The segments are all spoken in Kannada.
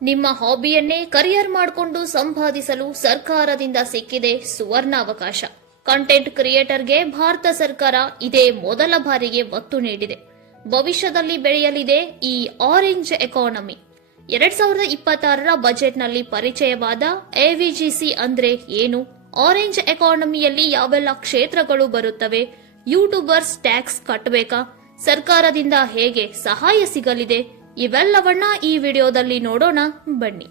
ನಿಮ್ಮ ಹಾಬಿಯನ್ನೇ ಕರಿಯರ್ ಮಾಡಿಕೊಂಡು ಸಂಪಾದಿಸಲು ಸರ್ಕಾರದಿಂದ ಸಿಕ್ಕಿದೆ ಸುವರ್ಣಾವಕಾಶ. ಕಂಟೆಂಟ್ ಕ್ರಿಯೇಟರ್ಗೆ ಭಾರತ ಸರ್ಕಾರ ಇದೇ ಮೊದಲ ಬಾರಿಗೆ ಒತ್ತು ನೀಡಿದೆ. ಭವಿಷ್ಯದಲ್ಲಿ ಬೆಳೆಯಲಿದೆ ಈ ಆರೆಂಜ್ ಎಕಾನಮಿ. 2026ರ ಬಜೆಟ್ನಲ್ಲಿ ಪರಿಚಯವಾದ ಎವಿಜಿಸಿ ಅಂದ್ರೆ ಏನು, ಆರೆಂಜ್ ಎಕಾನಮಿಯಲ್ಲಿ ಯಾವೆಲ್ಲ ಕ್ಷೇತ್ರಗಳು ಬರುತ್ತವೆ, ಯೂಟ್ಯೂಬರ್ಸ್ ಟ್ಯಾಕ್ಸ್ ಕಟ್ಟಬೇಕಾ, ಸರ್ಕಾರದಿಂದ ಹೇಗೆ ಸಹಾಯ ಸಿಗಲಿದೆ, ಇವೆಲ್ಲವನ್ನ ಈ ವಿಡಿಯೋದಲ್ಲಿ ನೋಡೋಣ ಬನ್ನಿ.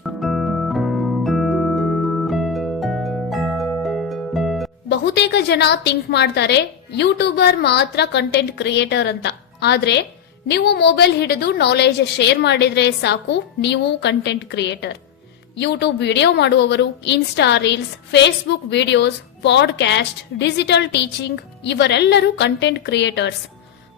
ಬಹುತೇಕ ಜನ ಥಿಂಕ್ ಮಾಡ್ತಾರೆ ಯೂಟ್ಯೂಬರ್ ಮಾತ್ರ ಕಂಟೆಂಟ್ ಕ್ರಿಯೇಟರ್ ಅಂತ. ಆದ್ರೆ ನೀವು ಮೊಬೈಲ್ ಹಿಡಿದು ನಾಲೆಜ್ ಶೇರ್ ಮಾಡಿದ್ರೆ ಸಾಕು, ನೀವು ಕಂಟೆಂಟ್ ಕ್ರಿಯೇಟರ್. ಯೂಟ್ಯೂಬ್ ವಿಡಿಯೋ ಮಾಡುವವರು, Insta reels, Facebook videos, podcast, digital teaching ಇವರೆಲ್ಲರೂ ಕಂಟೆಂಟ್ ಕ್ರಿಯೇಟರ್ಸ್.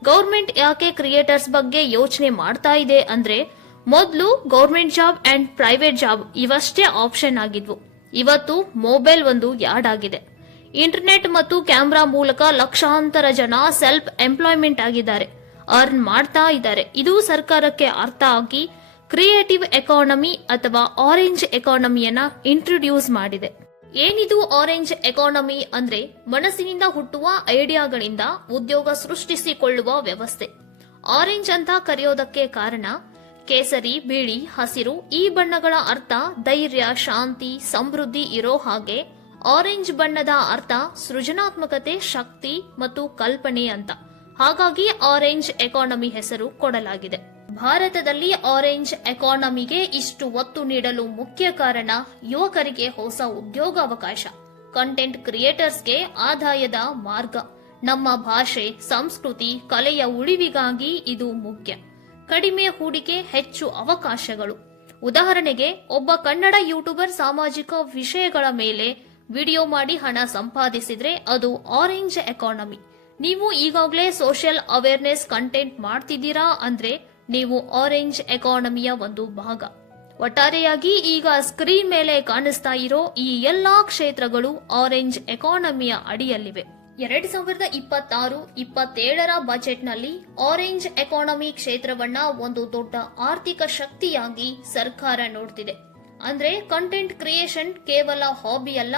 ಗೌರ್ಮೆಂಟ್ ಯಾಕೆ ಕ್ರಿಯೇಟರ್ಸ್ ಬಗ್ಗೆ ಯೋಚನೆ ಮಾಡ್ತಾ ಇದೆ ಅಂದ್ರೆ, ಮೊದಲು government job and private job ಇವಷ್ಟೇ ಆಪ್ಷನ್ ಆಗಿದ್ವು. ಇವತ್ತು ಮೊಬೈಲ್ ಒಂದು ಯಾರ್ಡ್ ಆಗಿದೆ. ಇಂಟರ್ನೆಟ್ ಮತ್ತು ಕ್ಯಾಮೆರಾ ಮೂಲಕ ಲಕ್ಷಾಂತರ ಜನ ಸೆಲ್ಫ್ ಎಂಪ್ಲಾಯ್ಮೆಂಟ್ ಆಗಿದ್ದಾರೆ, ಅರ್ನ್ ಮಾಡ್ತಾ ಇದ್ದಾರೆ. ಇದು ಸರ್ಕಾರಕ್ಕೆ ಅರ್ಥ ಆಗಿ ಕ್ರಿಯೇಟಿವ್ ಎಕಾನಮಿ ಅಥವಾ ಆರೆಂಜ್ ಎಕಾನಮಿಯನ್ನ ಇಂಟ್ರೊಡ್ಯೂಸ್ ಮಾಡಿದೆ. ಏನಿದು ಆರೆಂಜ್ ಎಕಾನಮಿ ಅಂದ್ರೆ, ಮನಸ್ಸಿನಿಂದ ಹುಟ್ಟುವ ಐಡಿಯಾಗಳಿಂದ ಉದ್ಯೋಗ ಸೃಷ್ಟಿಸಿಕೊಳ್ಳುವ ವ್ಯವಸ್ಥೆ. ಆರೆಂಜ್ ಅಂತ ಕರೆಯೋದಕ್ಕೆ ಕಾರಣ, ಕೇಸರಿ, ಬಿಳಿ, ಹಸಿರು ಈ ಬಣ್ಣಗಳ ಅರ್ಥ ಧೈರ್ಯ, ಶಾಂತಿ, ಸಮೃದ್ಧಿ ಇರೋ ಹಾಗೆ ಆರೆಂಜ್ ಬಣ್ಣದ ಅರ್ಥ ಸೃಜನಾತ್ಮಕತೆ, ಶಕ್ತಿ ಮತ್ತು ಕಲ್ಪನೆ ಅಂತ. ಹಾಗಾಗಿ ಆರೆಂಜ್ ಎಕಾನಮಿ ಹೆಸರು ಕೊಡಲಾಗಿದೆ. ಭಾರತದಲ್ಲಿ ಆರೆಂಜ್ ಎಕಾನಮಿಗೆ ಇಷ್ಟು ಒತ್ತು ನೀಡಲು ಮುಖ್ಯ ಕಾರಣ ಯುವಕರಿಗೆ ಹೊಸ ಉದ್ಯೋಗಾವಕಾಶ, ಕಂಟೆಂಟ್ ಕ್ರಿಯೇಟರ್ಸ್ಗೆ ಆದಾಯದ ಮಾರ್ಗ, ನಮ್ಮ ಭಾಷೆ, ಸಂಸ್ಕೃತಿ, ಕಲೆಯ ಉಳಿವಿಗಾಗಿ ಇದು ಮುಖ್ಯ. ಕಡಿಮೆ ಹೂಡಿಕೆ, ಹೆಚ್ಚು ಅವಕಾಶಗಳು. ಉದಾಹರಣೆಗೆ, ಒಬ್ಬ ಕನ್ನಡ ಯೂಟ್ಯೂಬರ್ ಸಾಮಾಜಿಕ ವಿಷಯಗಳ ಮೇಲೆ ವಿಡಿಯೋ ಮಾಡಿ ಹಣ ಸಂಪಾದಿಸಿದ್ರೆ ಅದು ಆರೆಂಜ್ ಎಕಾನಮಿ. ನೀವು ಈಗಾಗಲೇ ಸೋಷಿಯಲ್ ಅವೇರ್ನೆಸ್ ಕಂಟೆಂಟ್ ಮಾಡ್ತಿದ್ದೀರಾ ಅಂದ್ರೆ ನೀವು ಆರೆಂಜ್ ಎಕಾನಮಿಯ ಒಂದು ಭಾಗ. ಒಟ್ಟಾರೆಯಾಗಿ ಈಗ ಸ್ಕ್ರೀನ್ ಮೇಲೆ ಕಾಣಿಸ್ತಾ ಇರೋ ಈ ಎಲ್ಲಾ ಕ್ಷೇತ್ರಗಳು ಆರೆಂಜ್ ಎಕಾನಮಿಯ ಅಡಿಯಲ್ಲಿವೆ. 2026-27ರ ಬಜೆಟ್ನಲ್ಲಿ ಆರೆಂಜ್ ಎಕಾನಮಿ ಕ್ಷೇತ್ರವನ್ನ ಒಂದು ದೊಡ್ಡ ಆರ್ಥಿಕ ಶಕ್ತಿಯಾಗಿ ಸರ್ಕಾರ ನೋಡ್ತಿದೆ. ಅಂದ್ರೆ ಕಂಟೆಂಟ್ ಕ್ರಿಯೇಷನ್ ಕೇವಲ ಹಾಬಿ ಅಲ್ಲ,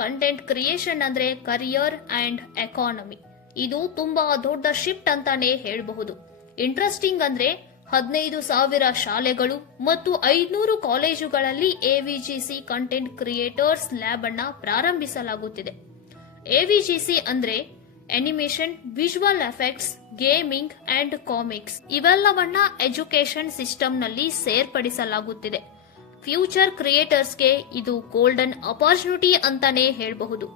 ಕಂಟೆಂಟ್ ಕ್ರಿಯೇಷನ್ ಅಂದ್ರೆ ಕರಿಯರ್ ಅಂಡ್ ಎಕಾನಮಿ. ಇದು ತುಂಬಾ ದೊಡ್ಡ ಶಿಫ್ಟ್ ಅಂತಾನೆ ಹೇಳಬಹುದು. ಇಂಟ್ರೆಸ್ಟಿಂಗ್ ಅಂದ್ರೆ 15,000 ಶಾಲೆಗಳು ಮತ್ತು 500 ಕಾಲೇಜುಗಳಲ್ಲಿ ಎವಿಜಿಸಿ ಕಂಟೆಂಟ್ ಕ್ರಿಯೇಟರ್ಸ್ ಲ್ಯಾಬ್ ಅನ್ನ ಪ್ರಾರಂಭಿಸಲಾಗುತ್ತಿದೆ. ಎವಿಜಿಸಿ ಅಂದ್ರೆ animation, visual effects, gaming and comics ಇವೆಲ್ಲವನ್ನ ಎಜುಕೇಶನ್ ಸಿಸ್ಟಮ್ ನಲ್ಲಿ ಸೇರ್ಪಡಿಸಲಾಗುತ್ತಿದೆ. ಫ್ಯೂಚರ್ ಕ್ರಿಯೇಟರ್ಸ್ಗೆ ಇದು ಗೋಲ್ಡನ್ ಅಪಾರ್ಚುನಿಟಿ ಅಂತಾನೆ ಹೇಳಬಹುದು.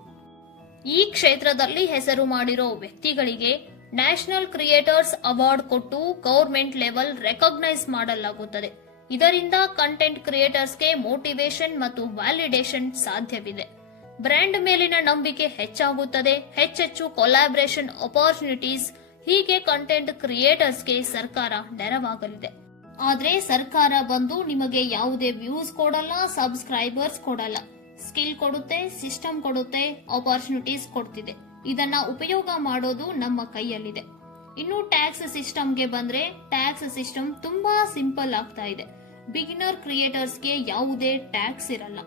ಈ ಕ್ಷೇತ್ರದಲ್ಲಿ ಹೆಸರು ಮಾಡಿರೋ ವ್ಯಕ್ತಿಗಳಿಗೆ ನ್ಯಾಷನಲ್ ಕ್ರಿಯೇಟರ್ಸ್ ಅವಾರ್ಡ್ ಕೊಟ್ಟು ಗವರ್ಮೆಂಟ್ ಲೆವೆಲ್ ರೆಕಗ್ನೈಸ್ ಮಾಡಲಾಗುತ್ತದೆ. ಇದರಿಂದ ಕಂಟೆಂಟ್ ಕ್ರಿಯೇಟರ್ಸ್ಗೆ ಮೋಟಿವೇಶನ್ ಮತ್ತು ವ್ಯಾಲಿಡೇಷನ್ ಸಾಧ್ಯವಿದೆ. ಬ್ರ್ಯಾಂಡ್ ಮೇಲಿನ ನಂಬಿಕೆ ಹೆಚ್ಚಾಗುತ್ತದೆ, ಹೆಚ್ಚೆಚ್ಚು ಕೊಲಾಬರೇಷನ್ ಅಪಾರ್ಚುನಿಟೀಸ್. ಹೀಗೆ ಕಂಟೆಂಟ್ ಕ್ರಿಯೇಟರ್ಸ್ಗೆ ಸರ್ಕಾರ ನೆರವಾಗಲಿದೆ. ಆದ್ರೆ ಸರ್ಕಾರ ಬಂದು ನಿಮಗೆ ಯಾವುದೇ ವ್ಯೂಸ್ ಕೊಡಲ್ಲ, ಸಬ್ಸ್ಕ್ರೈಬರ್ಸ್ ಕೊಡಲ್ಲ. ಸ್ಕಿಲ್ ಕೊಡುತ್ತೆ, ಸಿಸ್ಟಮ್ ಕೊಡುತ್ತೆ, ಆಪರ್ಚುನಿಟೀಸ್ ಕೊಡ್ತಿದೆ. ಇದನ್ನ ಉಪಯೋಗ ಮಾಡೋದು ನಮ್ಮ ಕೈಯಲ್ಲಿದೆ. ಇನ್ನು ಟ್ಯಾಕ್ಸ್ ಸಿಸ್ಟಮ್ಗೆ ಬಂದ್ರೆ, ಟ್ಯಾಕ್ಸ್ ಸಿಸ್ಟಮ್ ತುಂಬಾ ಸಿಂಪಲ್ ಆಗ್ತಾ ಇದೆ. ಬಿಗಿನರ್ ಕ್ರಿಯೇಟರ್ಸ್ಗೆ ಯಾವುದೇ ಟ್ಯಾಕ್ಸ್ ಇರಲ್ಲ.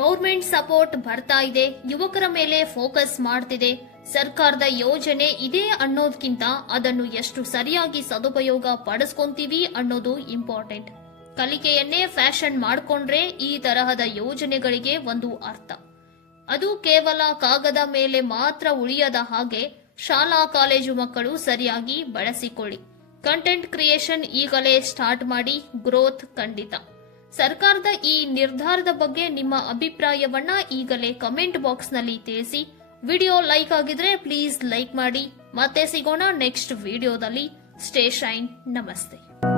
ಗೌರ್ಮೆಂಟ್ ಸಪೋರ್ಟ್ ಬರ್ತಾ ಇದೆ, ಯುವಕರ ಮೇಲೆ ಫೋಕಸ್ ಮಾಡ್ತಿದೆ. ಸರ್ಕಾರದ ಯೋಜನೆ ಇದೆ ಅನ್ನೋದಕ್ಕಿಂತ ಅದನ್ನು ಎಷ್ಟು ಸರಿಯಾಗಿ ಸದುಪಯೋಗ ಪಡಿಸ್ಕೊಂತೀವಿ ಅನ್ನೋದು ಇಂಪಾರ್ಟೆಂಟ್. ಕಲಿಕೆಯನ್ನೇ ಫ್ಯಾಷನ್ ಮಾಡಿಕೊಂಡ್ರೆ ಈ ತರಹದ ಯೋಜನೆಗಳಿಗೆ ಒಂದು ಅರ್ಥ. ಅದು ಕೇವಲ ಕಾಗದ ಮೇಲೆ ಮಾತ್ರ ಉಳಿಯದ ಹಾಗೆ ಶಾಲಾ ಕಾಲೇಜು ಮಕ್ಕಳು ಸರಿಯಾಗಿ ಬಳಸಿಕೊಳ್ಳಿ. ಕಂಟೆಂಟ್ ಕ್ರಿಯೇಷನ್ ಈಗಲೇ ಸ್ಟಾರ್ಟ್ ಮಾಡಿ, ಗ್ರೋತ್ ಖಂಡಿತ. ಸರ್ಕಾರದ ಈ ನಿರ್ಧಾರದ ಬಗ್ಗೆ ನಿಮ್ಮ ಅಭಿಪ್ರಾಯವನ್ನ ಈಗಲೇ ಕಮೆಂಟ್ ಬಾಕ್ಸ್ ನಲ್ಲಿ ತಿಳಿಸಿ. ವಿಡಿಯೋ ಲೈಕ್ ಆಗಿದ್ರೆ ಪ್ಲೀಸ್ ಲೈಕ್ ಮಾಡಿ. ಮತ್ತೆ ಸಿಗೋಣ ನೆಕ್ಸ್ಟ್ ವಿಡಿಯೋದಲ್ಲಿ. Stay shine. ನಮಸ್ತೆ.